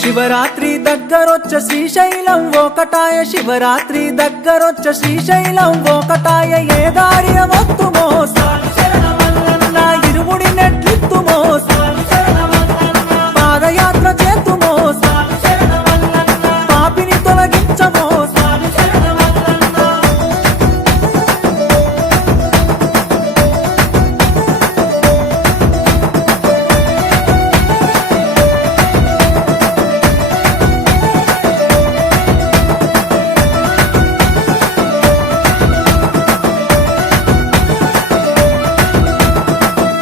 శివరాత్రి దగ్గరొచ్చ శ్రీశైలం ఒకటాయ, శివరాత్రి దగ్గరొచ్చ శ్రీశైలం ఒకటాయ. ఏ దారిన వత్తుమో స్వామి శరణమల్లన్న, ఇరుముడి నెట్లిత్తుమో స్వామి శరణమల్లన్న. పాదయాత్ర చేతుమో స్వామి శరణమల్లన్న, పాపిని తొలగించమో స్వామి శరణమల్లన్న.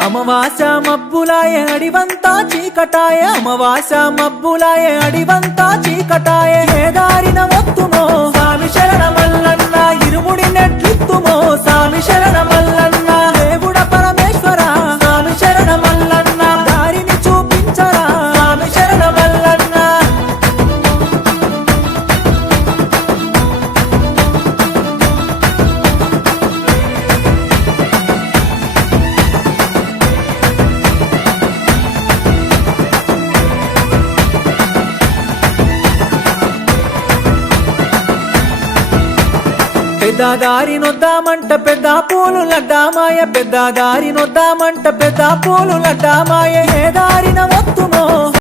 అమావాస మబ్బులాయ అడివంతా చీకటాయ, అమావాస మబ్బులాయ అడివంతా చీకటాయ. ఏ దారిన వత్తుమో స్వామి శరణమల్లన్న, ఇరుముడి నెట్లిత్తుమో స్వామి శరణమల్లన్న. దేవుడ పరమేశ్వర స్వామి శరణమల్లన్న, దారిని చూపించరా స్వామి శరణమల్లన్న. పెద్ద దారి నొద్దామంట పెద్ద పూలు లడ్డామాయ, పెద్ద దారి నొద్దామంట పెద్ద పూలు లడ్డామాయ. ఏ దారిన వత్తుమో